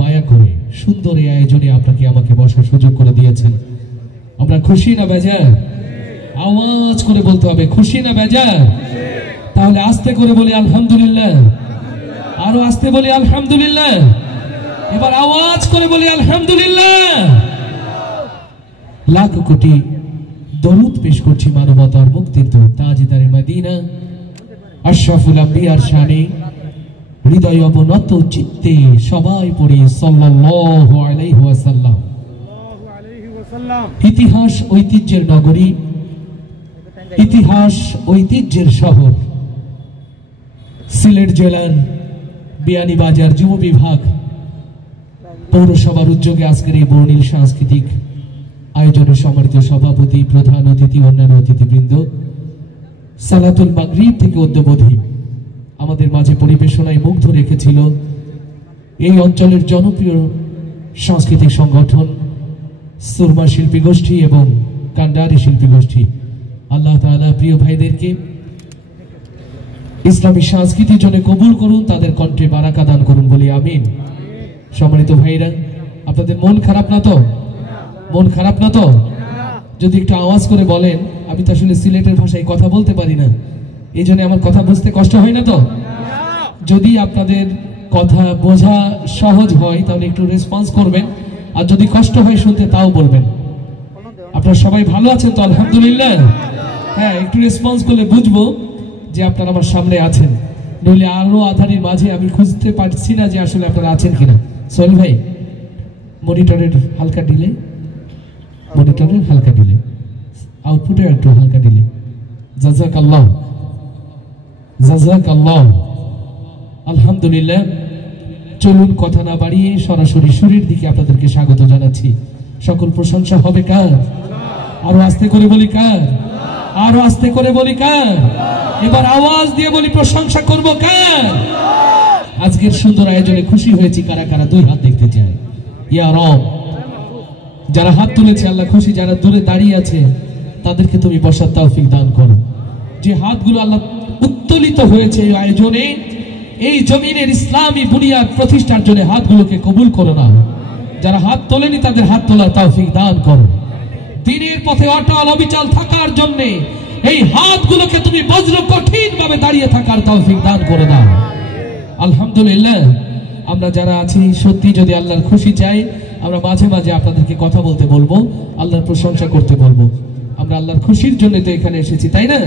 মায়া করে সুন্দর এই আয়োজনে আপনাকে আমাকে বসার সুযোগ করে দিয়েছেন। আমরা খুশি না বেজার? আওয়াজ করে বলতে হবে, খুশি না বেজার? তাহলে আস্তে করে বলি আলহামদুলিল্লাহ, আরো আস্তে বলি আলহামদুলিল্লাহ, এবার আওয়াজ করে বলি আলহামদুলিল্লাহ। লাখ কোটি দরুদ পেশ করছি মানবতার মুক্তির দূত তাজদারে মদিনা আশরাফুল আম্বিয়ার শানে। হৃদয় অবনত চিত্তে সবাই পড়ি সাল্লাল্লাহু আলাইহি ওয়াসাল্লাম। ইতিহাস ঐতিহ্যের নগরী, ইতিহাস ঐতিহ্যের শহর সিলেট জেলার বিয়ানীবাজার যুব বিভাগ পৌরসভার উদ্যোগে আজকের এই বর্ণিল সাংস্কৃতিক আয়োজনের সম্মানিত সভাপতি, প্রধান অতিথি, অন্যান্য অতিথিবৃন্দ, সালাতুল মাগরিব থেকে অদ্যাবধি আমাদের মাঝে পরিবেশনায় মুগ্ধ রেখেছিল এই অঞ্চলের জনপ্রিয় সাংস্কৃতিক সংগঠন সুরমা শিল্পী গোষ্ঠী এবং কান্ডারি শিল্পী গোষ্ঠী। আল্লাহ তাআলা প্রিয় ভাইদেরকে ইসলামী সংস্কৃতির জন্য কবুল করুন, তাদের কণ্ঠে বারাকা দান করুন বলি আমিন। সম্মানিত ভাইরা, আপনাদের মন খারাপ না তো? মন খারাপ না তো? যদি একটু আওয়াজ করে বলেন। আমি তো আসলে সিলেটের ভাষায় কথা বলতে পারি না, এই জন্য আমার কথা বুঝতে কষ্ট হয় না তো? যদি আপনাদের কথা বোঝা সহজ হয় তাহলে একটু রেসপন্স করবেন, আর যদি কষ্ট হয় শুনতে তাও বলবেন। আপনারা সবাই ভালো আছেন তো? আলহামদুলিল্লাহ। হ্যাঁ, একটু রেসপন্স করলে বুঝবো যে আপনারা আমার সামনে আছেন, নইলে আরো আধারের মাঝে আমি খুঁজতে পারছি না যে আসলে আপনারা আছেন কিনা। সোহেল ভাই, মনিটরের হালকা ডিলে, মনিটরের হালকা ডিলে, আউটপুটে একটু হালকা ডিলে। জাযাকাল্লাহ, জাযাকাল্লাহ। আলহামদুলিল্লাহ। চলুন কথা না বাড়িয়ে সরাসরি সুরের দিকে আপনাদেরকে স্বাগত জানাচ্ছি। সকল প্রশংসা হবে কার? আরো আস্তে করে বলি কার? আরো আস্তে করে বলি কার? এবার আওয়াজ দিয়ে বলি প্রশংসা করব কার? আজকের সুন্দর আয়োজনে খুশি হয়েছি কারা কারা? দুই হাত দেখতে চাই। ইয়া রব, যারা হাত তুলেছে আল্লাহ খুশি, যারা দূরে দাঁড়িয়ে আছে তাদেরকে তুমি বসার তৌফিক দান করো। যে হাতগুলো আল্লাহ উত্তোলিত হয়েছে এই আয়োজনে, এই জমিনের ইসলামী বুনিয়াদ প্রতিষ্ঠার জন্য হাতগুলোকে কবুল করো না। যারা হাত তোলেনি তাদের হাত তোলার তৌফিক দান করো। দিনের পথে অটল অবিচল থাকার জন্য এই হাতগুলোকে তুমি বজ্র কঠিন ভাবে দাঁড়িয়ে থাকার তৌফিক দান করে দাও। আলহামদুলিল্লাহ। আমরা যারা আছি সত্যি যদি আল্লাহর খুশি চাই, আমরা মাঝে মাঝে আপনাদেরকে কথা বলতে বলবো, আল্লাহর প্রশংসা করতে বলবো। আমরা আল্লাহর খুশির জন্য তো এখানে এসেছি, তাই না?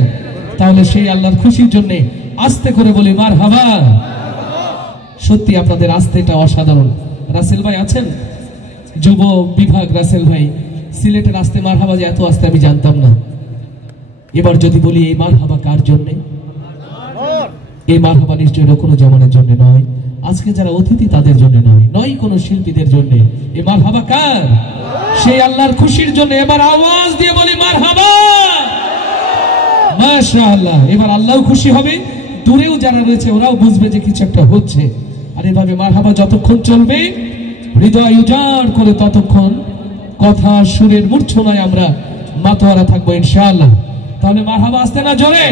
তাহলে সেই আল্লাহর খুশির জন্য আস্তে করে বলি মারহাবা। সত্যি আপনাদের আস্তেটা অসাধারণ। রাসেল ভাই আছেন, যুব বিভাগ রাসেল ভাই, সিলেটের আস্তে মারহাবা যে এত আস্তে আমি জানতাম না। এবার যদি বলি এই মারহাবা কার জন্য? এই মারহাবা নিশ্চয়ই কোনো জমানের জন্য নয়, আজকে যারা অতিথি তাদের জন্য নয়, নয় কোনো শিল্পীদের জন্য। এই মারহাবা কার? সেই আল্লাহর খুশির জন্য। এবার আওয়াজ দিয়ে বলি মারহাবা। মাশাআল্লাহ। এবার আল্লাহও খুশি হবে, দূরেও যারা রয়েছে ওরাও বুঝবে যে কিছু একটা হচ্ছে। আর এভাবে মারহাবা যতক্ষণ চলবে, হৃদয় উজাড় করে ততক্ষণ কথা সুরের মূর্ছনায় আমরা মাতোয়ারা থাকবো ইনশাআল্লাহ। তাহলে মারহাবা আসতে না জোরে?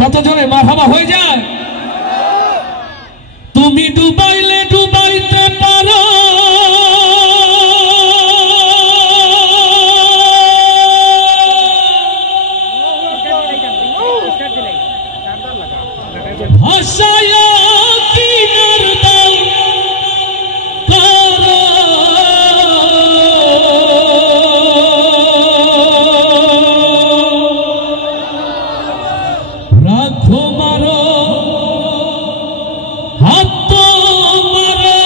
কত জোরে মারহাবা হয়ে যায়? তুমি ডুবাইলে ডুবাইতে পারো, ভাষায় কিনার দাও করো, রাখো মারো হাত মারো,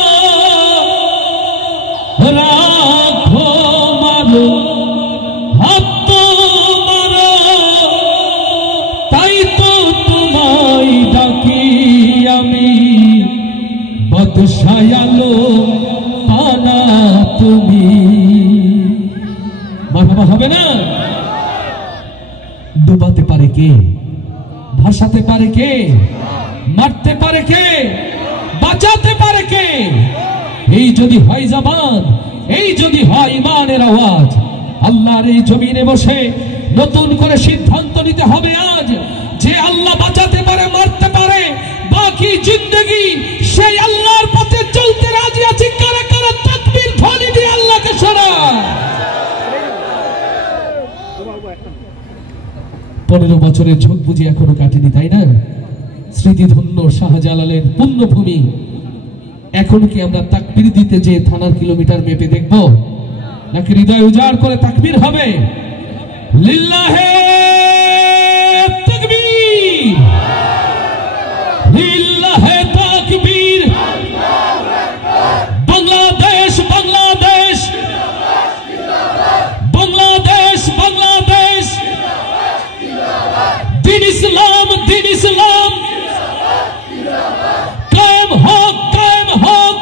রাখো মারো হাত মারো, তাই তো তোমায় ডাকি আমি বদশায়ালো পানা তুমি। মারহাবা হবে না? ডুবাতে পারে কে? ভাসাতে পারে কে? মারতে পারে কে? বাঁচাতে পারে কে? এই যদি হয় জবান, এই যদি হয় ইমানের আওয়াজ, আল্লাহর এই জমিনে বসে নতুন করে সিদ্ধান্ত নিতে হবে আজ, যে আল্লাহ বাঁচাতে পারে, মারতে পারে, বাকি জিন্দেগি সেই আল্লাহর পথে চলতে রাজি আছে। 15 বছরের ঝোঁক বুঝি এখনো কাটেনি, তাই না? স্মৃতিধন্য শাহজালালের পুণ্যভূমি এখন কি আমরা তাকবীর দিতে যে থানার কিলোমিটার মেপে দেখব, নাকি হৃদয় উজাড় করে তাকবীর হবে? লিল্লাহে তাকবীর, লিল্লাহে তাকবীর। বাংলাদেশ বাংলাদেশ বাংলাদেশ বাংলাদেশ, দিন ইসলাম দিন ইসলাম কায়েম হোক কায়েম হোক,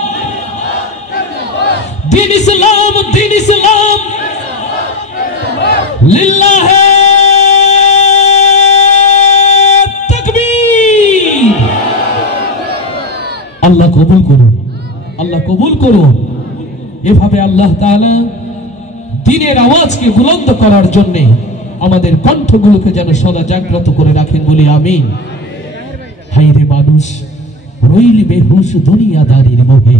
দিন ইসলাম দিন ইসলাম। লিল্লাহে তাকবীর। আল্লাহ কবুল করুন, আল্লাহ কবুল করুন। এভাবে আল্লাহ তাআলা দ্বীনের আওয়াজকে বুলন্দ করার জন্য আমাদের কণ্ঠগুলোকে যেন সদা জাগ্রত করে রাখেন বলি আমিন। হায়রে মানুষ রইলি বেহুশ দুনিয়াদারির মোহে,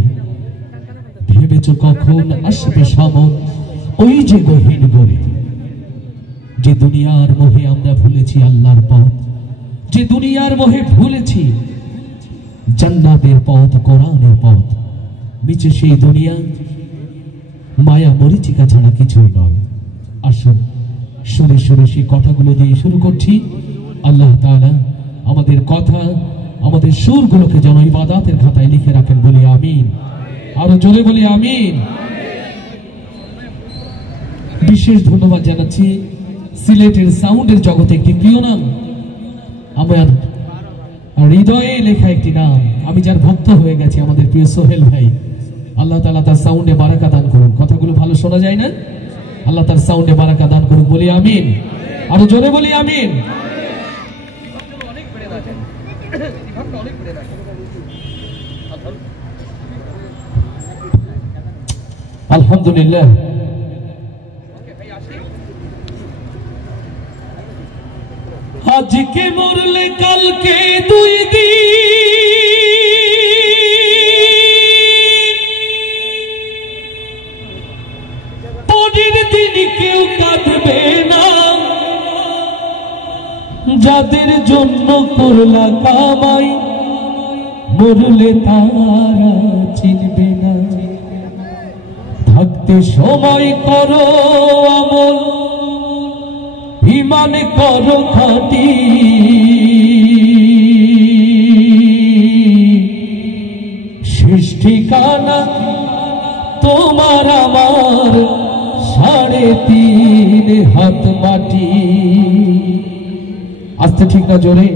ভেবেছ কখন আসবে সমন ওই যে গহীন গড়ে। যে দুনিয়ার মোহে আমরা ভুলেছি আল্লাহর পথ, যে দুনিয়ার মোহে ভুলেছি জান্নাতের পথ, কোরআনের পথ, নিচে সেই দুনিয়া মায়া মরিচিকা ছাড়া কিছুই নয়। আসুন সুরে সুরে সেই কথাগুলো দিয়ে শুরু করছি। আল্লাহ তাআলা আমাদের কথা, আমাদের সুরগুলোকে যেন ইবাদতের খাতায় লিখে রাখেন বলি আমিন। আরো জোরে বলি আমিন। বিশেষ ধন্যবাদ জানাচ্ছি সিলেটের সাউন্ডের জগতে একটি প্রিয় নাম, আমার হৃদয়ে লেখা একটি নাম, আমি যার ভক্ত হয়ে গেছি, আমাদের প্রিয় সোহেল ভাই। আল্লাহ তাআলা তার সাউন্ডে বারাকা দান করুন। কথাগুলো ভালো শোনা যায় না? আল্লাহ তার সাউন্ডে বারাকা দান করুন বলি আমিন। আরো জোরে বলি আমিন। আলহামদুলিল্লাহ। আজকে মরলে কালকে দুই দিন, পরের দিন কেউ কাঁদবে না, যাদের জন্য করলা কামাই মরলে তারা চিনবে না। থাকতে সময় করো আমল, ঈমান করো খাঁটি, শেষ ঠিকানা তোমার আমার 3.5 হাত মাটি। আস্তে ঠিক না জোরে?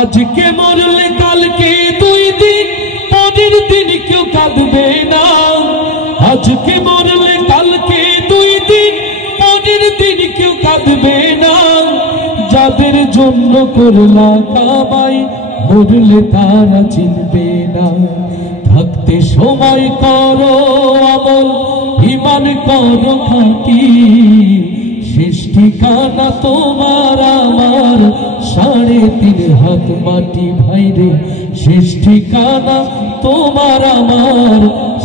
আজকে মরলে কালকে দুই দিন, পরের দিন কেউ কাঁদবে না। আজকে মরলে কালকে দুই দিন, পরের দিন কেউ কাঁদবে না, যাদের জন্য করলা কামাই মরলে তারা চিনবে না। থাকতে সময় করো আমল, ঈমান করো খাঁটি, শেষ ঠিকানা তোমার আমার 3.5 হাত মাটি। ভাইরে শেষ ঠিকানা তোমার আমার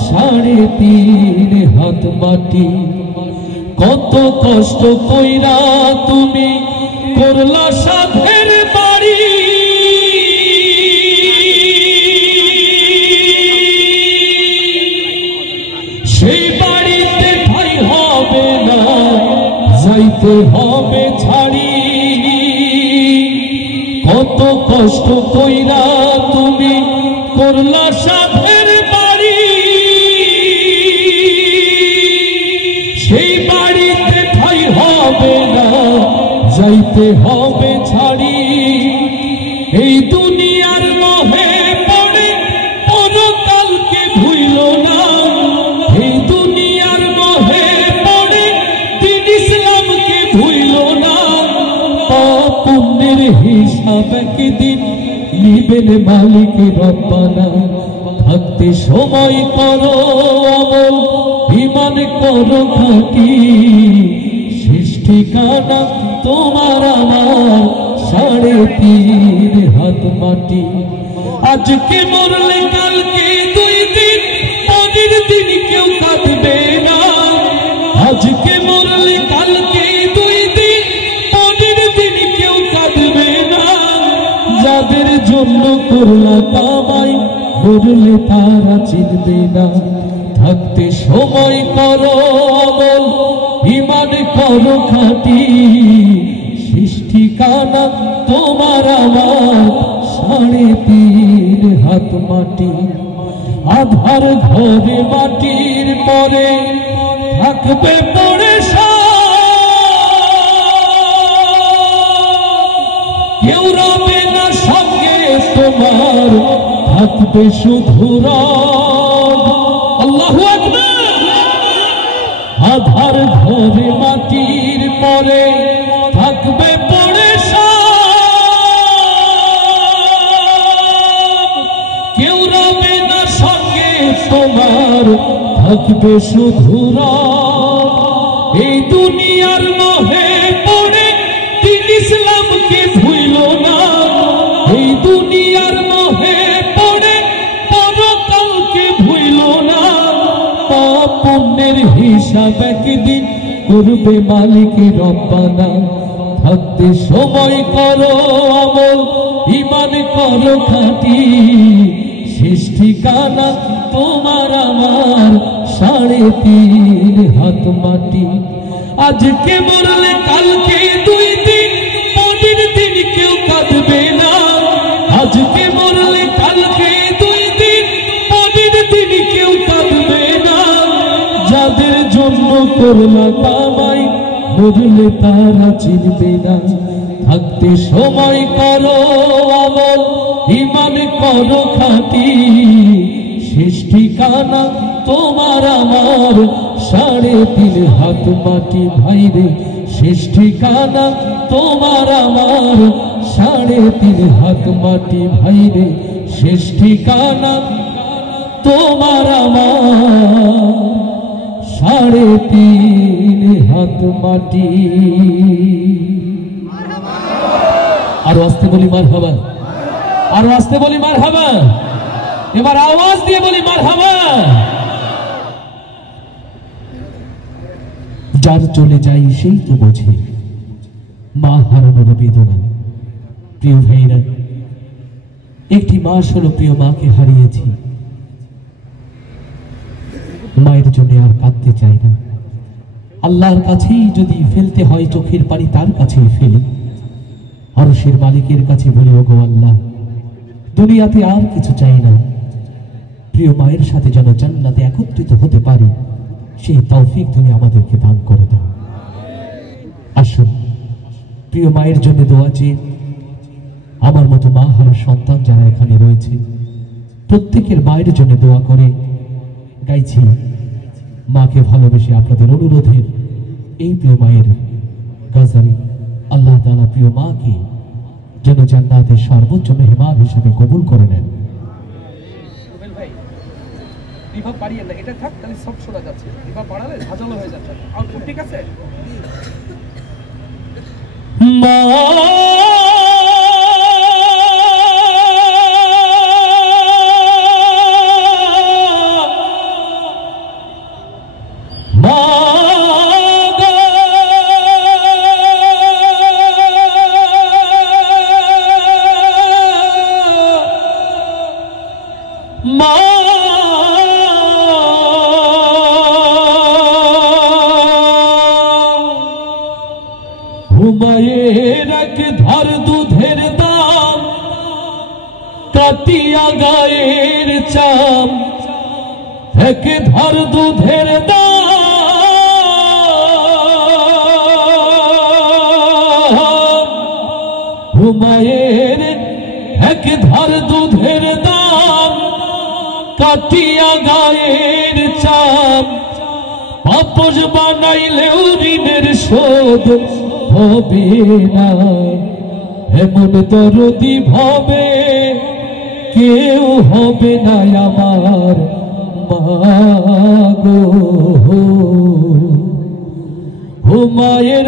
3.5 হাত মাটি। কত কষ্ট কইরা তুমি করলা সাধের বাড়ি, সেই বাড়িতে ঠাই হবে না, যাইতে হবে ছাড়ি। কত কষ্ট কইরা তুমি করলা সাধের বাড়ি, সেই বাড়িতে ঠাই হবে না, যাইতে হবে ছাড়ি। এই দুনিয়ার মোহে পড়ে পরকালকে ভুইল না, এই দুনিয়ার মোহে পড়ে দিন ইসলামকে ভুইল না। পাপ পুণ্যের হিসাব একদিন নিবেন মালিক রব্বানা। থাকতে সময় করো আমল, ঈমান করো খাঁটি, শেষ ঠিকানা তোমার আমার 3.5 হাত মাটি। আজকে মরলে কালকে দুই দিন, পরের দিন কেউ কাঁদবে না। আজকে মরলে কালকে দুই দিন, পরের করলা কামাই, মরলে তারা চিনবে না। থাকতে সময় করো আমল, ঈমান করো খাঁটি, সৃষ্টি কানা তোমার আমার 3.5 হাত মাটি। আধার ঘরে মাটির পরে থাকবে পড়ে কেউ রবে না সঙ্গে তোমার, থাকবে শুধু রব। আল্লাহু আকবার। আধার ঘরে মাটির পরে থাকবে পড়ে কেউ রবে না সঙ্গে তোমার, থাকবে শুধু রব। এই দুনিয়ার মোহে পড়ে দিন ইসলামকে ভুইল না, এই দুনিয়ার মোহে পড়ে পরকালকে ভুইল না। পাপ পুণ্যের হিসাব একদিন করবে মালিকের রব্বানা। থাকতে সময় করো আমল, ঈমান করো খাঁটি, শেষ ঠিকানা তোমার আমার 3.5 হাত মাটি। আজকে মরলে কালকে 2 দিন, পরের দিন কেউ কাঁদবে না। আজকে মরলে কালকে 2 দিন, পরের দিন কেউ কাঁদবে না। যাদের জন্য করলা কামাই, মরলে তারা চিনবে না। থাকতে সময় করো আমল, ঈমান করো খাঁটি, শেষ ঠিকানা তোমার আমার 3.5 হাত মাটি। ভাইরে শেষ ঠিকানা তোমার আমার 3.5 হাত মাটি। ভাইরে শেষ ঠিকানা তোমার আমার 3.5 হাত মাটি। আরো আস্তে বলি মারহাবা, আরো আস্তে বলি মারহাবা, এবার আওয়াজ দিয়ে বলি মারহাবা। যার চলে যাই সেই তো বোঝে মা হারানোর বেদনা। প্রিয় ভাইরা, একটি মাস হলো প্রিয় মাকে হারিয়েছি। মায়ের জন্য আর কাঁদতে চাই না। আল্লাহর কাছেই যদি ফেলতে হয় চোখের পানি, তার কাছেই ফেলি। আরশের মালিকের কাছে বলি, ওগো আল্লাহ, দুনিয়াতে আর কিছু চাই না, প্রিয় মায়ের সাথে যেন জান্নাতে একত্রিত হতে পারি, সেই তৌফিক তুমি আমাদেরকে দান করে দাও। আসুন প্রিয় মায়ের জন্য দোয়া চেয়ে আমার মতো মা হারা সন্তান যারা এখানে রয়েছে প্রত্যেকের মায়ের জন্য দোয়া করে গাইছি মাকে ভালোবেসে আপনাদের অনুরোধের এই প্রিয় মায়ের গজল। আল্লাহ তাআলা প্রিয় মাকে যেন জান্নাতের সর্বোচ্চ মেহমান হিসেবে কবুল করে নেন। রিভাব বাড়িয়ে না, এটা থাক, খালি সব শোনা যাচ্ছে। রিভাব বাড়ালে ঝাঁঝালো হয়ে যাচ্ছে। আউটপুট ঠিক আছে? মা মায়ের এক ধার দুধের দাম, কাটিয়া গায়ের চাম, এক ধার দুধের দাম, মায়ের এক ধার দুধের দাম, কাটিয়া গায়ের চাম, আপস বানাইলেও ঋণের শোধ হবে না। এমন দরদি ভাবে কেউ হবে না আমার মা গো। ও মায়ের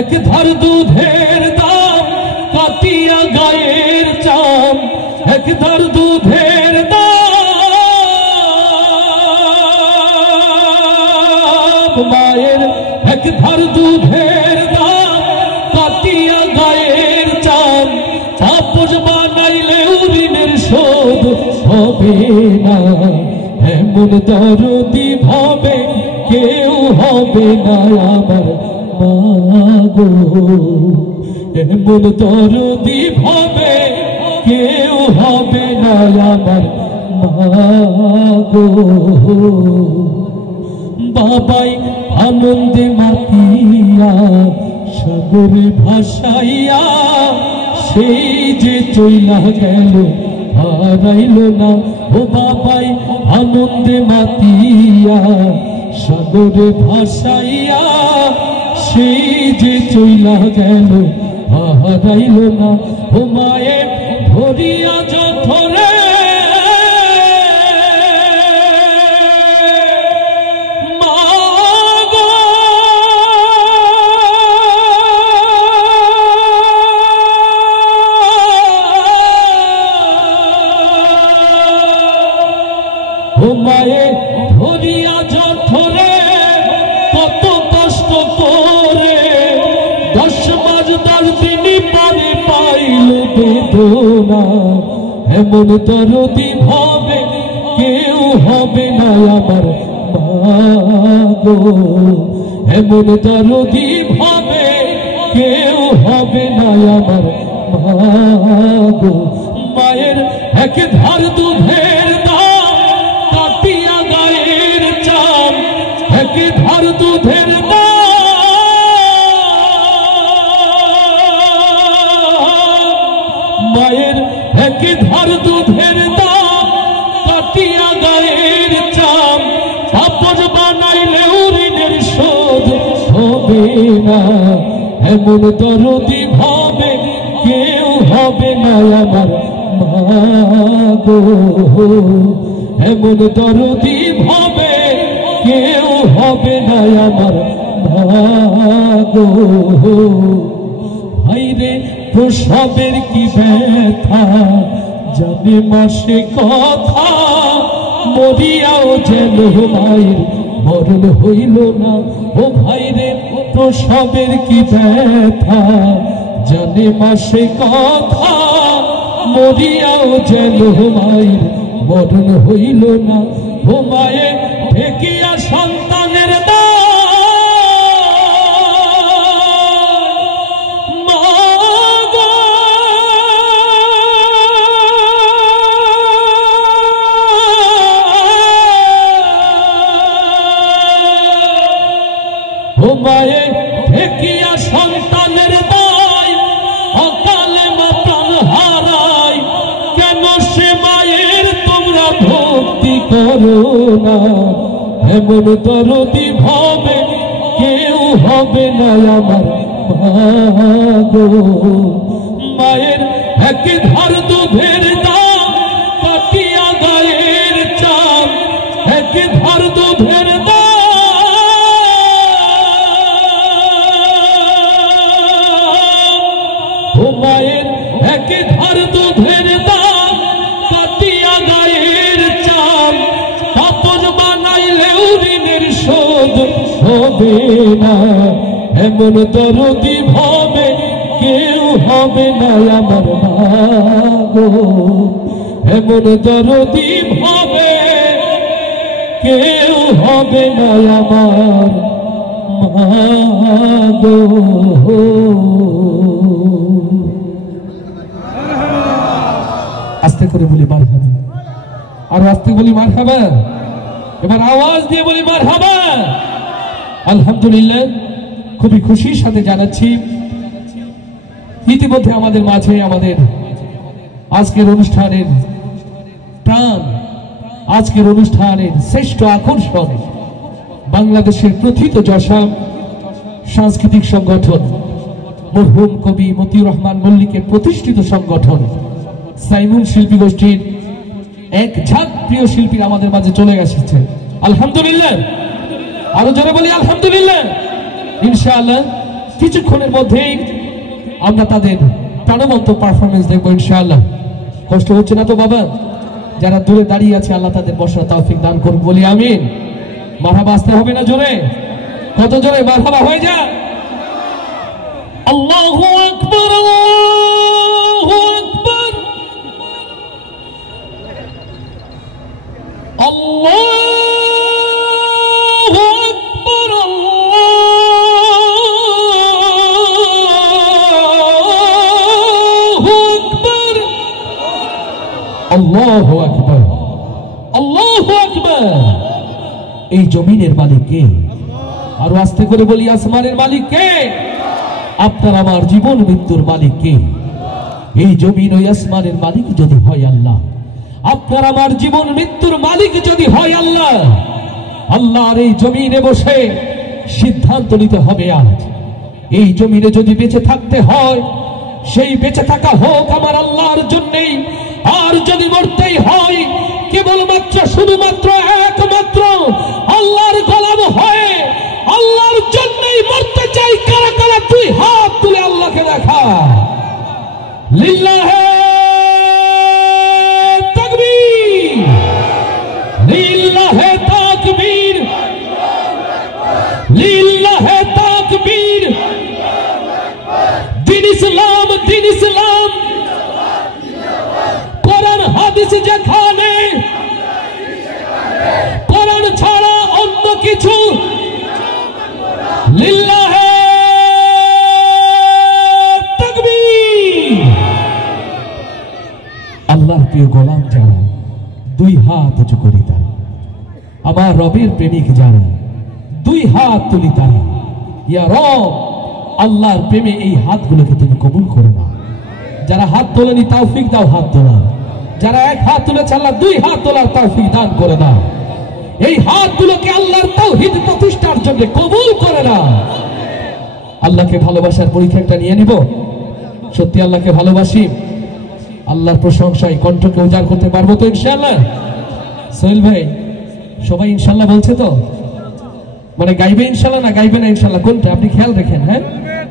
এক ধার দুধের দাম, কাটিয়া গায়ের চাম, এক ধার দুধের দাম, মায়ের এক ধার দুধের দাম, কাটিয়া গায়ের চাম, আপস বানাইলেও ঋণের এমন দরদি ভাবে কেউ হবে না আমার মাগো, এমন দরদি ভাবে কেউ হবে না আমার মাগো। বাবাই আনন্দে মাতিয়া সাগরে ভাসাইয়া সেই যে চইলা গেল হারাইল না। ও বাবাই আনন্দে মাতিয়া সাগরে ভাসাইয়া সেই যে চইলা গেল হারাইল না। ও মায়ে ধরিয়া জঠরে মায়ে ধরিয়া জঠরে কত কষ্ট করে 10 মাস 10 দিন পরে পাইল বেদনা। এমন দরদি ভাবে কেউ হবে না আমার মাগো, এমন দরদি ভাবে কেউ হবে না আমার মাগো। মায়ের এক ধার দুধের দাম কাটিয়া গায়ের চাম, এক ধার দুধের মায়ের এক ধার দুধের দাম কাটিয়া গায়ের চাম, আপন বানাইলেও ঋণের শোধ হবে না। এমন দরদি ভাবে কেউ হবে না আমার মাগো, এমন দরদি ভাবে কেউ হবে না আমার মাগো। ভাইরে প্রসবের কি ব্যথা জানে মাসে কথা, মরিয়াও যেন মায়ের মরণ হইল না। ও ভাইরে প্রসবের কি ব্যথা জানে মাসে কথা, মরিয়াও যেন মায়ের মরণ হইল না। ও মায়ে ঠেকিয়া সন্তানের ও মায়ে ঠেকিয়া সন্তানের দায় অকালে মা প্রাণ হারায়, কেন সে মায়ের তোমরা ভক্তি করো না। এমন দরদি ভাবে কেউ হবে না আমার মাগো, মায়ের এক ধার দুধের দাম কাটিয়া গায়ের চাম, এক ধার দুধের মায়ের এক ধার দুধের দাম কাটিয়া গায়ের চাম, আপন বানাইলেও ঋণের শোধ হবে না। এমন দরদি ভাবে কেউ হবে না আমার মাগো, এমন দরদি ভাবে কেউ হবে না আমার মাগো। আস্তে করে বলি মারহাবা, আর আস্তে বলি মারহাবা, এবার আওয়াজ দিয়ে বলি মারহাবা। আলহামদুলিল্লাহ, খুবই খুশির সাথে জানাচ্ছি ইতিমধ্যে আমাদের মাঝে আমাদের আজকের অনুষ্ঠানের প্রাণ, আজকের অনুষ্ঠানের শ্রেষ্ঠ আকর্ষণ বাংলাদেশের প্রথিত যশা সাংস্কৃতিক সংগঠন মরহুম কবি মতিউর রহমান মল্লিকের প্রতিষ্ঠিত সংগঠন সাইমুন শিল্পী গোষ্ঠীর এক ঝাঁক প্রিয় শিল্পী আমাদের মাঝে চলে এসেছে। আলহামদুলিল্লাহ, আরো জোরে বলি আলহামদুলিল্লাহ। ইনশাআল্লাহ কিছুক্ষণের মধ্যেই আমরা তাদের প্রাণবন্ত পারফরমেন্স দেখবো ইনশাআল্লাহ। কষ্ট হচ্ছে না তো বাবা? যারা দূরে দাঁড়িয়ে আছে আল্লাহ তাদের বসার তৌফিক দান করুন, বলি আমিন। মারহাবা আসতে হবে না জোরে? কত জোরে মারহাবা হয়ে যা? আল্লাহু আকবার, আল্লাহু আকবার, আল্লাহ আল্লাহু আকবার, আল্লাহু আকবার। এই জমিনের মালিক কে? আরো আস্তে করে বলি, আসমানের মালিক কে? আপনার আমার জীবন মৃত্যুর মালিক কে? এই জমিন ওই আসমানের মালিক যদি হয় আল্লাহ, আপনার আমার জীবন মৃত্যুর মালিক যদি হয় আল্লাহ, আল্লাহর এই জমিনে বসে সিদ্ধান্ত নিতে হবে আজ এই জমিনে যদি বেঁচে থাকতে হয়, সেই বেঁচে থাকা হোক আমার আল্লাহর জন্যই। আর যদি মরতেই হয় কেবলমাত্র শুধুমাত্র একমাত্র আল্লাহর গোলাম হয়ে আল্লাহর জন্যই মরতে চাই। কারা কারা তুই হাত তুলে আল্লাহকে দেখা। লিল্লাহে তাকবীর, লিল্লাহে তাকবীর, লিল্লাহে তাকবীর। দিন ইসলাম, দিন ইসলাম, কোরআন হাদিস যেখানে, কোরআন ছাড়া অন্য কিছু। লিল্লাহে তাকবীর। আল্লাহর প্রিয় গোলাম যারা, দুই হাত উঁচু করি তারা, আমার রবের প্রেমিক যারা, দুই হাত তুলি তারা। ইয়া রব, আল্লাহর প্রেমে এই হাতগুলোকে তুমি কবুল করে নাও। যারা হাত তোলেনি তৌফিক দাও হাত তোলার, যারা এক হাত তুলেছে আল্লাহ দুই হাত তোলার তৌফিক দান করে দাও। এই হাতগুলোকে আল্লাহর তাওহীদ প্রতিষ্ঠার জন্য কবুল করে নাও। আল্লাহকে ভালোবাসার পরীক্ষাটা নিয়ে নিব। সত্যি আল্লাহকে ভালোবাসি, আল্লাহর প্রশংসায় কণ্ঠকে উজাড় করতে পারবো তো ইনশাআল্লাহ? সোহেল ভাই, সবাই ইনশাআল্লাহ বলছে তো? মানে গাইবে ইনশাআল্লাহ না গাইবে না ইনশাআল্লাহ, কোনটা আপনি খেয়াল রাখেন। হ্যাঁ,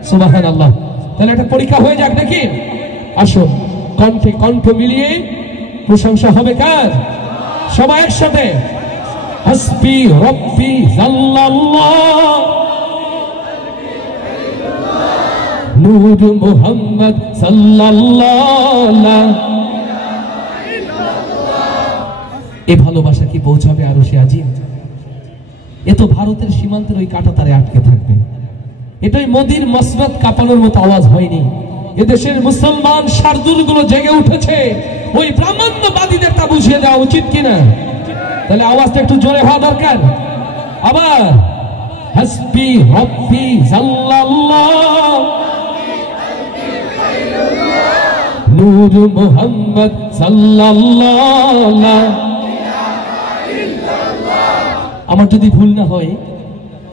সুবহানাল্লাহ। তাহলে একটা পরীক্ষা হয়ে যাক নাকি? আসুন, কণ্ঠে কণ্ঠ মিলিয়ে প্রশংসা হবে কার? সবাই একসাথে। হাসবি রব্বি জাল্লাল্লাহ, নূর মুহাম্মদ সাল্লাল্লাহ। এই ভালোবাসা কি পৌঁছাবে আরশে আজিম? এ তো ভারতের সীমান্তের ওই কাঁটাতারে আটকে থাকবে। এটাই মোদির মসনদ কাঁপানোর মতো আওয়াজ হয়নি। এদেশের মুসলমান শার্দুল গুলো জেগে উঠেছে, ওই ব্রাহ্মণ্যবাদীদের তা বুঝিয়ে দেওয়া উচিত কিনা? তাহলে আওয়াজটা একটু জোরে হওয়া দরকার। আবার হাসবি রব্বি জাল্লাল্লাহ, নূর মুহাম্মদ সাল্লাল্লাহ। আমার যদি ভুল না হয়,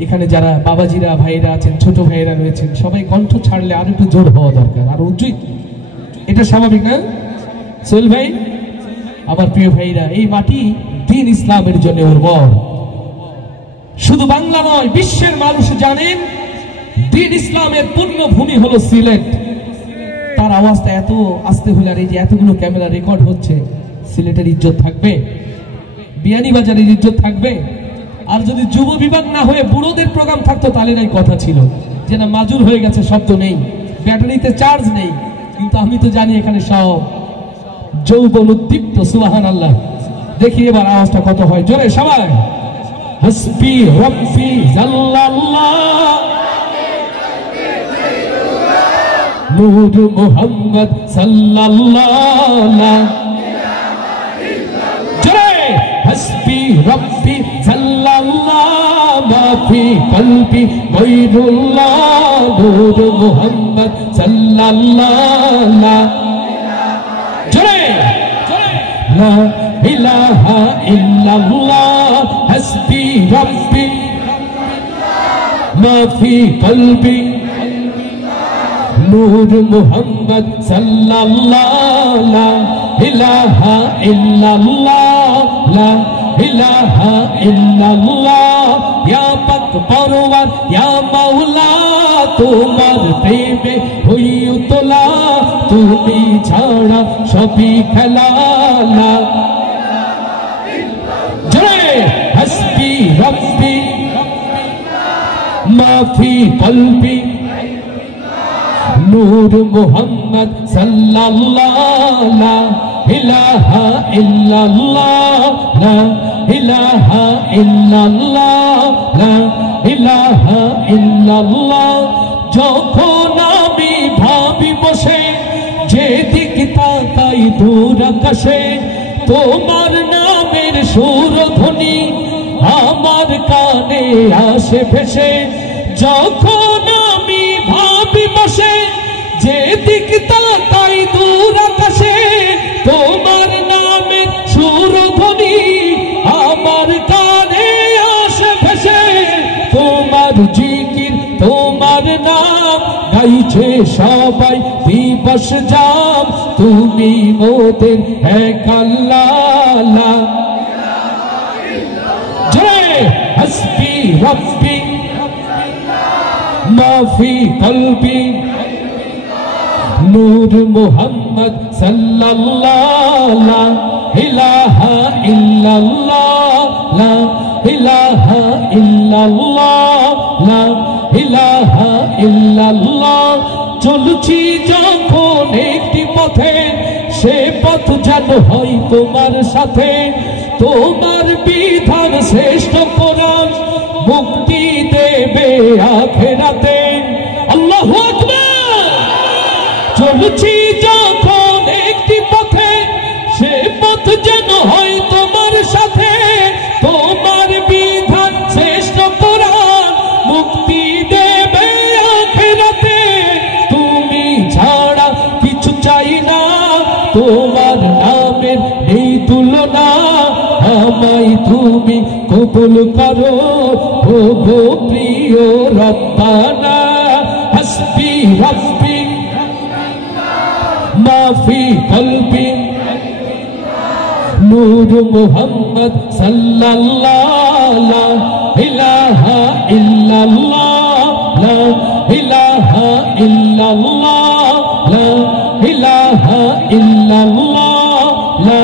এখানে যারা বাবাজিরা ভাইরা আছেন, ছোট ভাইরা রয়েছেন, সবাই কণ্ঠ ছাড়লে আর একটু জোর হওয়া দরকার, আর উচিত। এটা স্বাভাবিক না সোহেল ভাই? আমার প্রিয় ভাইরা, এই মাটি দ্বীন ইসলামের জন্য উর্বর। শুধু বাংলা নয়, বিশ্বের মানুষ জানেন দ্বীন ইসলামের পুণ্যভূমি হলো সিলেট। তার আওয়াজটা এত আস্তে হলে, আর এই যে এতগুলো ক্যামেরা রেকর্ড হচ্ছে, সিলেটের ইজ্জত থাকবে? বিয়ানীবাজারের ইজ্জত থাকবে? আর যদি যুব বিভাগ না হয়ে বুড়োদের প্রোগ্রাম থাকতো তাহলে নাই কথা ছিল যে না মাজুর হয়ে গেছে, শব্দ নেই, ব্যাটারিতে চার্জ নেই। কিন্তু আমি তো জানি এখানে সব যৌবন উদ্দীপ্ত। সুবহানাল্লাহ। দেখি এবার আওয়াজটা কত হয়, জোরে সবাই। হাসবি রব্বি জাল্লাল্লাহ, নূর মুহাম্মদ সাল্লাল্লাহ। জোরে হাসবি রব্বি জাল্লাল্লাহ, মাফি কলবি গায়রুল্লাহ, নূর মুহাম্মদ সাল্লাল্লাহ। জোরে লা ইলাহা ইল্লাল্লাহ, হাসবি রব্বি মাফি কলবি, নূর মুহাম্মদ সাল্লাল্লাহ। লা ইলাহা ইল্লাল্লাহ, লা ইলাহা ইল্লাল্লাহ। ইয়া পাক পরওয়ার ইয়া মাওলা, তোমার প্রেমে হই উতলা, তুমি ছাড়া সবই খেলা। লা জয় হাসবি রব্বি মাফি কলবি, নূর মুহাম্মদ সাল্লাল্লাহ। লা ইলাহা ইল্লাল্লাহ, লা ইলাহা ইল্লাল্লাহ, লা ইলাহা ইল্লাল্লাহ। যখন আমি ভাবি বসে, যেদিকে তাকাই দূর আকাশে, তোমার নামের সুরধ্বনি আমার কানে আসে ভেসে, যখন আমি ভাবি বসে যেদিক তাকাই দূর আকাশে, তোমার নামের সুরধ্বনি আমার কানে আসে ভেসে। তোমার জিকির তোমার নাম গাইছে সবাই দিবস জাম, তুমি মোদের এক আল্লাহ। জয় হাসবি রব্বি মাফি কলবি নূর মুহাম্মদ সাল্লাল্লাহু লা ইলাহা ইল্লাল্লাহ, লা ইলাহা ইল্লাল্লাহ, লা ইলাহা ইল্লাল্লাহ। চলছি যখন একটি পথে, সে পথ যেন হয় তোমার সাথে। তোমার বিধান শ্রেষ্ঠ কোরআন মুক্তি দেবে আখিরাতে। আল্লাহু আকবার। চলছি যখন একটি পথে, সে পথ যেন হয় তোমার সাথে। তোমার বিধান শ্রেষ্ঠ কোরআন মুক্তি দেবে আখিরাতে। তুমি ছাড়া কিছু চাই না, তোমার নামের নেই তুলনা। আমায় তুমি কবুল করো ও গো প্রিয় রব্বানা। হাসবি রব্বি মাফি কলবি নূর মুহাম্মদ সাল্লাল্লাহু লা ইলাহা ইল্লাল্লাহ, লা ইলাহা ইল্লাল্লাহ, লা ইলাহা ইল্লাল্লাহ, লা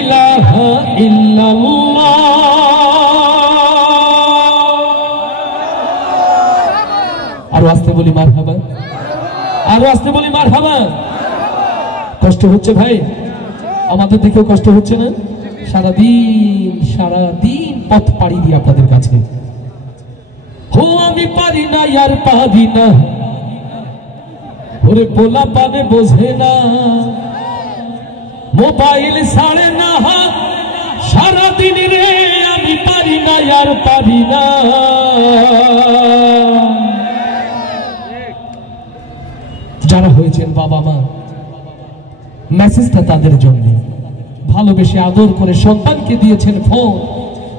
ইলাহা ইল্লাল্লাহ। আরো আস্তে বলি মারহাবা, আরো আস্তে বলি মারহাবা। কষ্ট হচ্ছে ভাই? আমাদের দেখেও কষ্ট হচ্ছে না? সারাদিন পথ পাড়ি দিয়ে আপনাদের কাছে। হো আমি পারি না আর পারি না, ওরে পোলা পানে বোঝে না, মোবাইল ছাড়ে না হাত সারাদিন রে। আমি পারি না আর পারি না। যারা হয়েছেন বাবা মা, মেসেজটা তাদের জন্য। ভালোবেসে আদর করে সন্তানকে দিয়েছেন ফোন,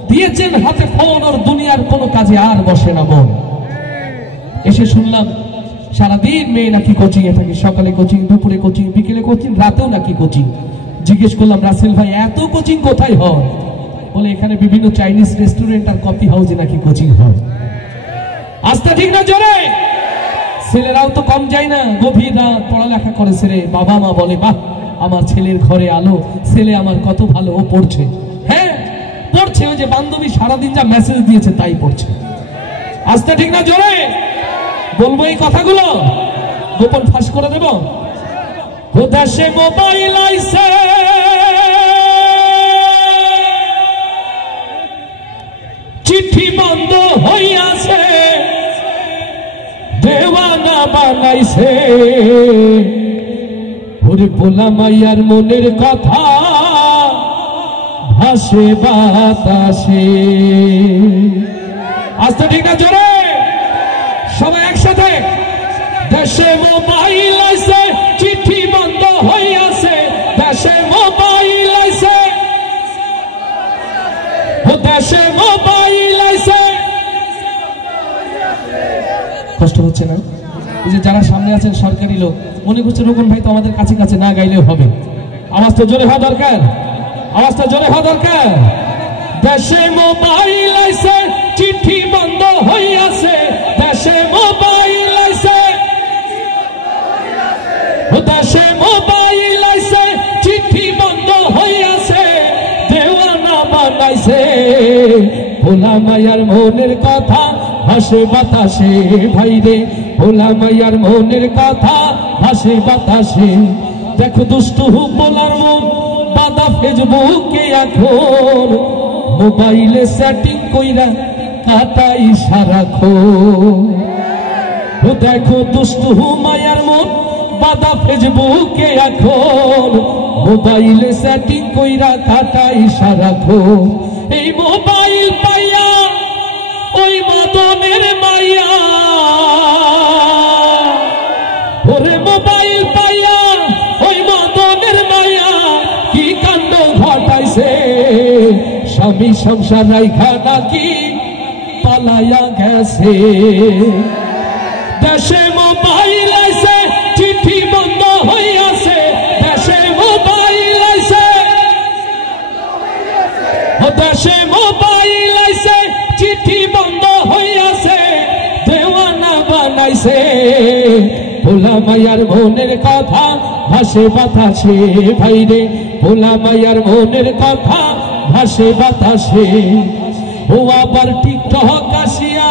দিয়েছেন হাতে ফোন, ওর দুনিয়ার কোনো কাজে আর বসে না মন। এসে শুনলাম সারাদিন মেয়ে নাকি কোচিং এ থাকে, সকালে কোচিং, দুপুরে কোচিং, বিকেলে কোচিং, রাতেও নাকি কোচিং। জিজ্ঞেস করলাম রাসেল ভাই এত কোচিং কোথায় হয়? বলে এখানে বিভিন্ন চাইনিজ রেস্টুরেন্ট আর কফি হাউসে নাকি কোচিং হয়। আস্তে ঠিক না জোরে? ছেলেরাও তো কম যায় না, গভীর রাত পড়ালেখা করে ছেলে। বাবা মা বলে বাহ আমার ছেলের ঘরে আলো, ছেলে আমার কত ভালো, ও পড়ছে। হ্যাঁ পড়ছে, ওই যে বান্ধবী সারাদিন যা মেসেজ দিয়েছে তাই পড়ছে। আস্তে ঠিক না জোরে? বলবো এই কথাগুলো, গোপন ফাঁস করে দেব। দেশে মোবাইল আইছে, চিঠি বন্ধ হইয়াছে, দেওয়ানা বানাইছে। ওরে পোলা মাইয়ার মনের কথা ভাসে বাতাসে। আস্তে ঠিক না জোরে? সবাই একসাথে। দেশে মোবাইল আইছে, চিঠি বন্ধ হইয়াছে, দেশে মোবাইল আইছে, ও দেশে মোবাইল আইছে। কষ্ট হচ্ছে না? এই যে যারা সামনে আছেন সরকারি লোক, মনে করছে রোকন ভাই তো আমাদের কাছে কাছে না গাইলেও হবে। আওয়াজটা জোরে হওয়া দরকার, আওয়াজটা জোরে হওয়া দরকার। দেশে মোবাইল আইছে, চিঠি বন্ধ হইয়াছে, দেশে মোবাইল আইছে, ও দেশে মোবাইল আইছে, চিঠি বন্ধ হইয়াছে, দেওয়ানা বানাইছে। ভোলা মায়ার মনের কথা ভাসে বাতাসে ভাইরে, ভোলা মায়ার মনের কথা ভাসে বাতাসে। দেখো দুষ্টু বলার মন বাদা ফেসবুকে এখন, মোবাইলে সেটিং কইরা কাটাই সারাক্ষণ। দেখো দুষ্টু মায়ার মন বাদা ফেসবুকে এখন মোবাইলে সেটিং কইরা কাটাই সারাক্ষণ এই মোবাইল পাইয়া ওই মাদনের মাইয়া ওরে মোবাইল পাইয়া ওই মাদনের মাইয়া কি কাণ্ড ঘটাইছে স্বামী সংসার রাইখা নাকি পালাইয়া গেছে দেশে মোবাইল আইছে চিঠি বন্ধ হইয়াছে দেশে মোবাইল আইছে দেশে মোবাইল আইছে চিঠি বন্ধ হইয়াছে দেওয়ানা বানাইছে ভোলা মায়ার মনের কথা ভাসে বাতাসে ভাইরে ভোলা মায়ার মনের কথা ভাসে বাতাসে ও আবার টিকটক আসিয়া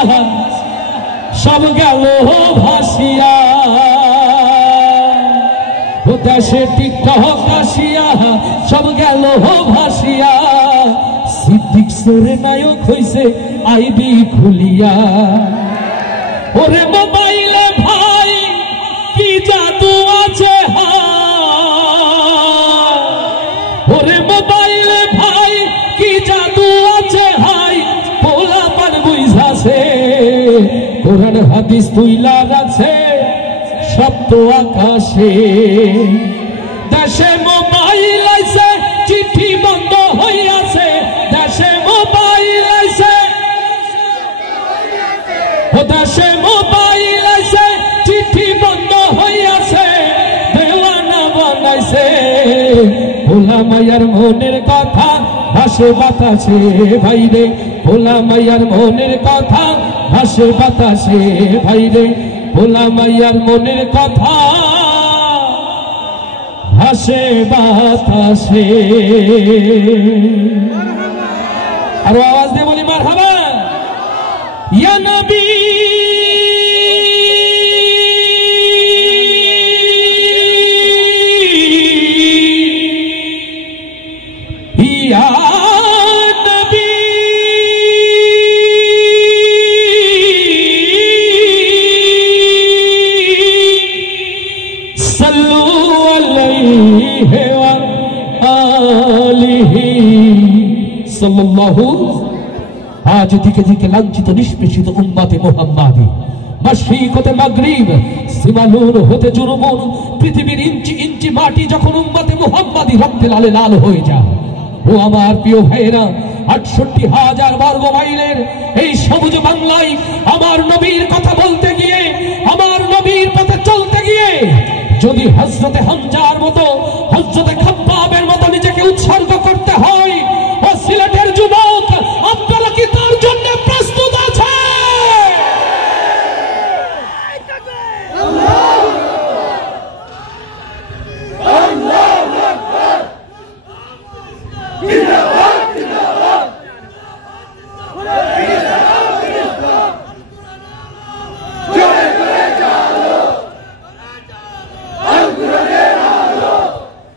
সব গেল ভাসিয়া ও দেশে টিকটক আসিয়া সব গেল ভাসিয়া সিদ্দিক সরে নায়ক হইছে আইবি খুলিয়া ওরে মোবাইলে ভাই কি জাদু আছে ওরে মোবাইলে ভাই কি জাদু আছে হাই পোলা পান বুঝাছে কোরআন হাদিস তুইলা রাখছে শব্দ আকাশে দেশে মোবাইল আইছে চিঠি বন্ধ হইয়াছে দেশে মোবাইল আইছে দেশে মোবাইল আইছে চিঠি বন্ধ হইয়াছে দেওয়ানা বানাইছে ভোলা মায়ার মনের কথা ভাসে বাতাসে ভাইরে ভোলা মায়ার মনের কথা ভাসে বাতাসে ভাইরে ভোলা মায়ার মনের কথা ভাসে বাতাসে আর আওয়াজ দিয়ে বলি মারহাবা ইয়া নবী ইয়া নবী সাল্লু আলাইহি ওয়া আলিহি সাল্লাল্লাহু আজ দিকে দিকে লাঞ্ছিত নিষ্পেষিত উম্মতে মুহাম্মাদি মাশরিক হতে মাগরিব সীমালুন হতে জুরুমুন পৃথিবীর ইঞ্চি ইঞ্চি মাটি যখন উম্মতে মুহাম্মাদি রক্তে লালে লাল হয়ে যায় ও আমার প্রিয় ভাইরা ৬৮,০০০ বর্গ মাইলের এই সবুজ বাংলায় আমার নবীর কথা বলতে গিয়ে আমার নবীর পথে চলতে গিয়ে যদি হযরতে হামজার মতো হযরতে খাব্বাবের মতো নিজেকে উৎসর্গ করতে হয় ও সিলেটের যুবক আপনারা কি তার জন্য প্রস্তুত আছে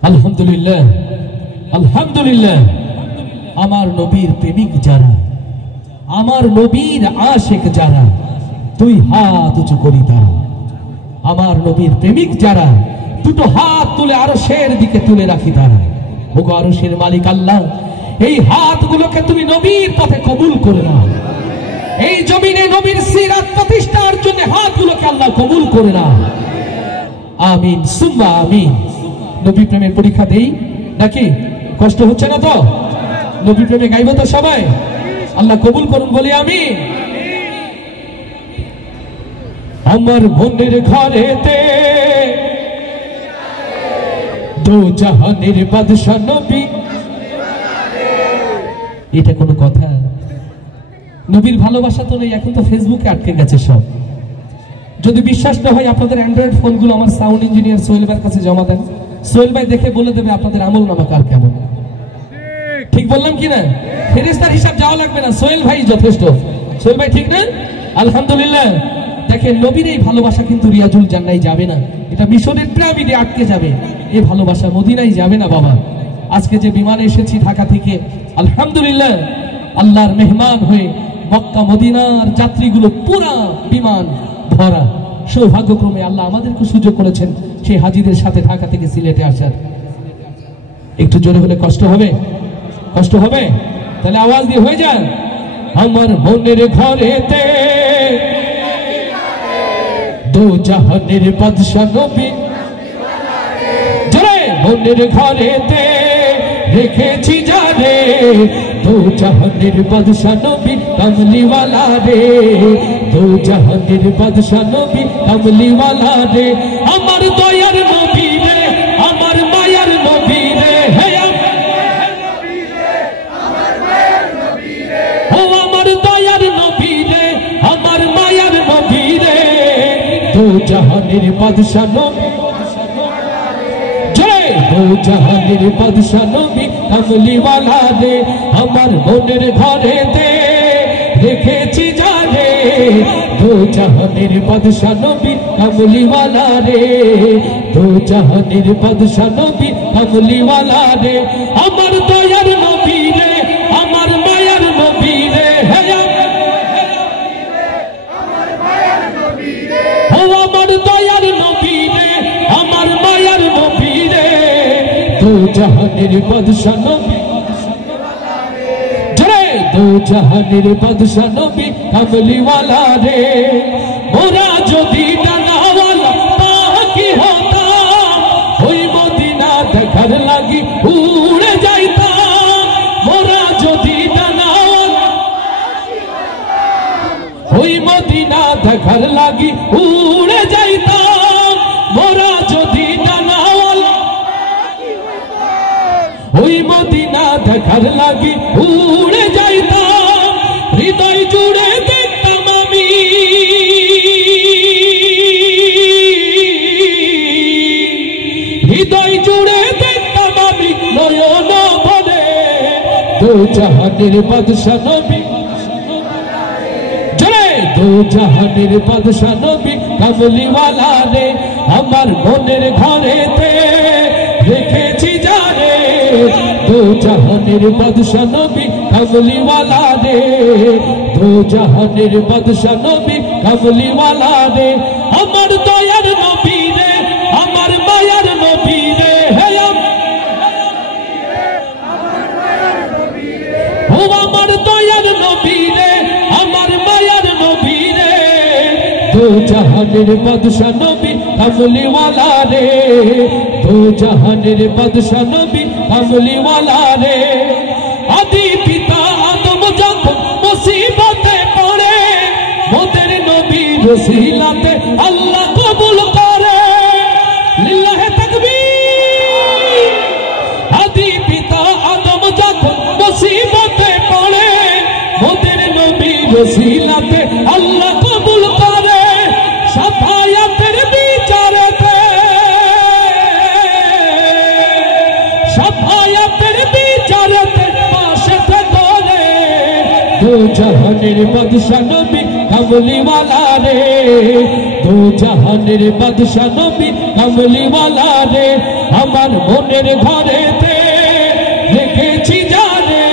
আলহামদুলিল্লাহ আলহামদুলিল্লাহ আমার নবীর প্রেমিক যারা আমার নবীর আশিক যারা দুই হাত উঁচু করি তারা আমার নবীর প্রেমিক যারা দুটো হাত তুলে আরশের দিকে তুলে রাখি তারা ওগো আরশের মালিক আল্লাহ এই হাতগুলোকে তুমি নবীর পথে কবুল করে নাও এই জমিনে নবীর সিরাত প্রতিষ্ঠার জন্য হাতগুলোকে আল্লাহ কবুল করে নাও আমিন সুম্মা আমিন নবী প্রেমের পরীক্ষা দেই নাকি কষ্ট হচ্ছে না তো নবী প্রেমে গাইবো তো সবাই আল্লাহ কবুল করুন বলি আমি আমার মনের ঘরেতে দো জাহানের বাদশা নবী এটা কোনো কথা নবীর ভালোবাসা তো নেই এখন তো ফেসবুকে আটকে গেছে সব যদি বিশ্বাস না হয় আপনাদের অ্যান্ড্রয়েড ফোনগুলো আমার সাউন্ড ইঞ্জিনিয়ার সোহেল ভাইয়ের কাছে জমা দেন সোহেল ভাই দেখে বলে দেবে আপনাদের আমল নামা কার কেমন ঠিক বললাম কি না ফেরেশতার হিসাব যাওয়া লাগবে না সোহেল ভাই যথেষ্ট সোহেল ভাই ঠিক না আলহামদুলিল্লাহ দেখেন নবীর এই ভালোবাসা কিন্তু রিয়াজুল জান্নায় যাবে না এটা মিশরের পিরামিডে আটকে যাবে এই ভালোবাসা মদিনায় যাবে না বাবা আজকে যে বিমানে এসেছি ঢাকা থেকে আলহামদুলিল্লাহ আল্লাহর মেহমান হয়ে মক্কা মদিনার যাত্রীগুলো পুরা বিমান ভরা সৌভাগ্যক্রমে আল্লাহ আমাদেরকে সুযোগ করেছেন সেই হাজিদের সাথে ঢাকা থেকে সিলেটে আসার। একটু জোরে হলে কষ্ট হবে, কষ্ট হবে, তাহলে আওয়াজ দিয়ে হয়ে যান। আমার মনের ঘরেতে দো জাহানের বাদশা নবী, জোরে মনের ঘরেতে রেখেছি জানে দো জাহানের বাদশা নবী কামলিওয়ালা রে, দো জাহানের বাদশা নবী কামলিওয়ালা রে। আমার দয়ার নবী রে, আমার মায়ার নবী রে, হে ও আমার দয়ার নবী রে, আমার মায়ার নবী রে, দো জাহানের বাদশা নবী, দো জাহানের বাদশা নবী কামলিওয়ালা রে। আমার মনের ঘরেতে রেখেছি জানে দো জাহানের বাদশা নবী কামলিওয়ালা রে, দো জাহানের বাদশা নবী কামলিওয়ালা রে। আমার দয়ার নবী রে, আমার মায়ার নবী রে, হে ও আমার দয়ার নবী রে, আমার মায়ার নবী রে, দো জাহানের বাদশা নবী, জোরে দো জাহানের বাদশা নবী কামলিওয়ালা রে। মোরা যদি ডানাওয়ালা পাখি হতাম, ওই মদিনা দেখার লাগি উড়ে যাইতাম। মোরা যদি ডানাওয়ালা ওই মদিনা দেখার লাগি উড়ে যাইতাম। মোরা যদি ডানাওয়ালা ওই মদিনা দেখার লাগি উড়ে যাইতাম। হৃদয় জুড়ে দেখতাম আমি, হৃদয় জুড়ে দেখতাম আমি নয়ন ভরে দো জাহানের বাদশা নবী, জোরে দো জাহানের বাদশা নবী কামলিওয়ালা রে। আমার মনের ঘরেতে রেখেছি জানে দো জাহানের বাদশা নবী কামলিওয়ালা রে, দো জাহানের বাদশা নবী কামলিওয়ালা রে। আমার দয়ার নবী রে, আমার মায়ার নবী রে, হে ও আমার দয়ার নবী রে, আমার মায়ার নবী রে, দো জাহানের বাদশা নবী কামলিওয়ালা রে, দো জাহানের বাদশা নবী কামলিওয়ালা রে। আদি পিতা আদম যখন মুসিবতে পড়ে, মোদের নবী রসিলাতে আল্লাহ কবুল করে, লিল্লাহে তাকবীর। আদি পিতা আদম যখন মুসিবতে পড়ে, মোদের নবী রসিলাতে আল্লাহ কবুল করে। সাফায়াতের বিচারেতে, সাফায়াতের বিচারেতে পাশেতে করে দো জাহানের বাদশা নবী কামলিওয়ালা রে, দো জাহানের বাদশা নবী কামলিওয়ালা রে। আমার মনের ঘরেতে রেখেছি জানে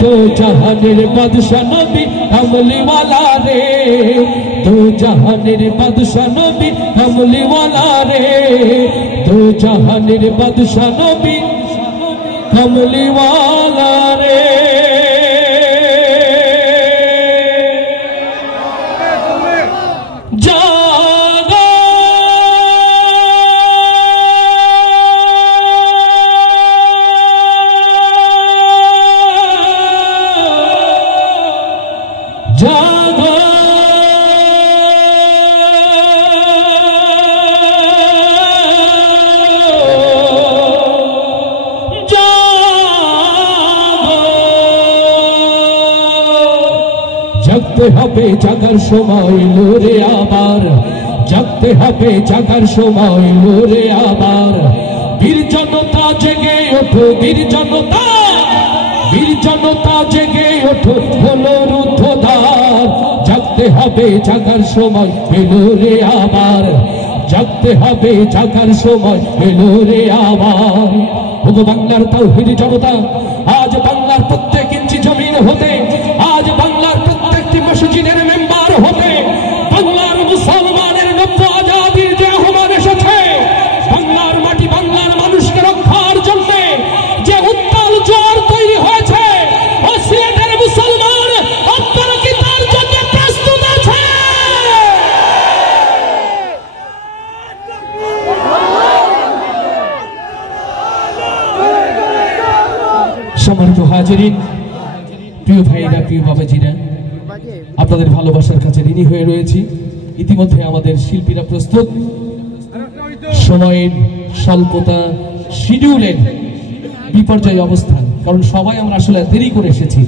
দো জাহানের বাদশা নবী কামলিওয়ালা রে, দো জাহানের বাদশা নবী কামলিওয়ালা রে, দো জাহানের বাদশা নবী কামলিওয়ালা রে। জাগতে হবে জাগার সময় লোরে আবার, জাগতে হবে জাগার সময় লোরে আবার। বীর জনতা জেগে ওঠো, বীর জনতা, বীর জনতা জেগে ওঠো, হলো রুদ্ধদ্বার। জাগতে হবে জাগার সময় লোরে আবার, জাগতে হবে জাগার সময় লোরে আবার। ওগো বাংলার তাওহীদ জনতা, আজ বাংলার প্রত্যেক ইঞ্চি জমিন হতে, আজ বাংলার প্রত্যেকটি মসজিদের মেম্বার হতে, বাংলার মুসলমানের হাজিরা, আপনাদের ভালোবাসার কাছে ঋণী হয়ে রয়েছি। ইতিমধ্যে আমাদের শিল্পীরা প্রস্তুত। সময়ের স্বল্পতা, শিডিউলের বিপর্যয় অবস্থান, কারণ সবাই আমরা আসলে দেরি করে এসেছি।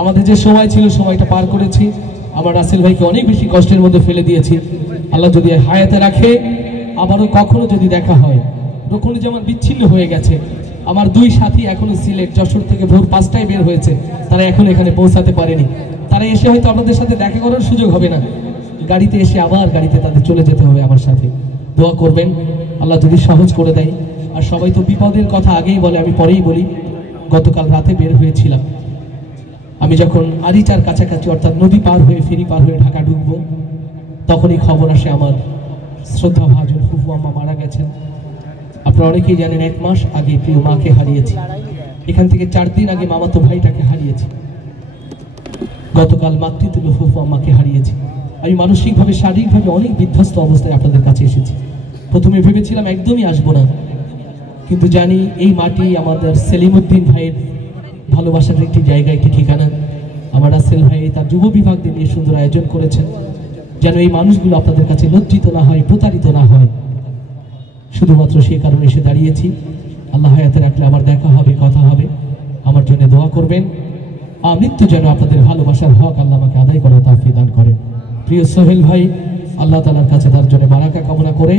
আমাদের যে সময় ছিল সময়টা পার করেছি। আমার রাসেল ভাইকে অনেক বেশি কষ্টের মধ্যে ফেলে দিয়েছি। আল্লাহ যদি হায়াতে রাখে, আবারও কখনো যদি দেখা হয়। রকুনুজ্জামান বিচ্ছিন্ন হয়ে গেছে। আমার দুই সাথী এখনো সিলেট, যশোর থেকে ভোর 5টায় বের হয়েছে, তারা এখন এখানে পৌঁছাতে পারেনি। তারা এসে হয়তো আপনাদের সাথে দেখা করার সুযোগ হবে না, গাড়িতে এসে আবার গাড়িতে তাদের চলে যেতে হবে আমার সাথে। দোয়া করবেন আল্লাহ যদি সহজ করে দেয়। আর সবাই তো বিপদের কথা আগেই বলে, আমি পরেই বলি। গতকাল রাতে বের হয়েছিলাম, আমি যখন আরিচার কাছাকাছি অর্থাৎ নদী পার হয়ে ফেরি পার হয়ে ঢাকা ঢুকবো, তখনই খবর আসে আমার শ্রদ্ধা ভাজন ফুফু আম্মা মারা গেছেন। আপনারা অনেকেই জানেন 1 মাস আগে প্রিয় মাকে হারিয়েছি। এখান থেকে 4 দিন আগে মামাতো ভাইটাকে হারিয়েছি। গতকাল মাতৃতুল্য ফুফু আম্মাকে হারিয়েছি। আমি মানসিকভাবে শারীরিকভাবে অনেক বিধ্বস্ত অবস্থায় আপনাদের কাছে এসেছি। প্রথমে ভেবেছিলাম একদমই আসবো না, কিন্তু জানি এই মাটি আমাদের সেলিমউদ্দিন ভাইয়ের ভালোবাসার একটি জায়গা, একটি ঠিকানা। আমার রাসেল ভাই তার যুব বিভাগদের নিয়ে সুন্দর আয়োজন করেছেন, যেন এই মানুষগুলো আপনাদের কাছে লজ্জিত না হয়, প্রতারিত না হয়। শুধুমাত্র সেই কারণে এসে দাঁড়িয়েছি। আল্লাহ হায়াতে রাখলে আবার দেখা হবে, কথা হবে। আমার জন্য দোয়া করবেন। মৃত্যু যেন আপনাদের ভালোবাসার হক আল্লাহ আমাকে আদায় করার তৌফিক দান করেন। প্রিয় সোহেল ভাই, আল্লাহ তাআলার কাছে তার জন্য বারাকা কামনা করে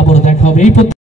আবারও দেখা হবে। এই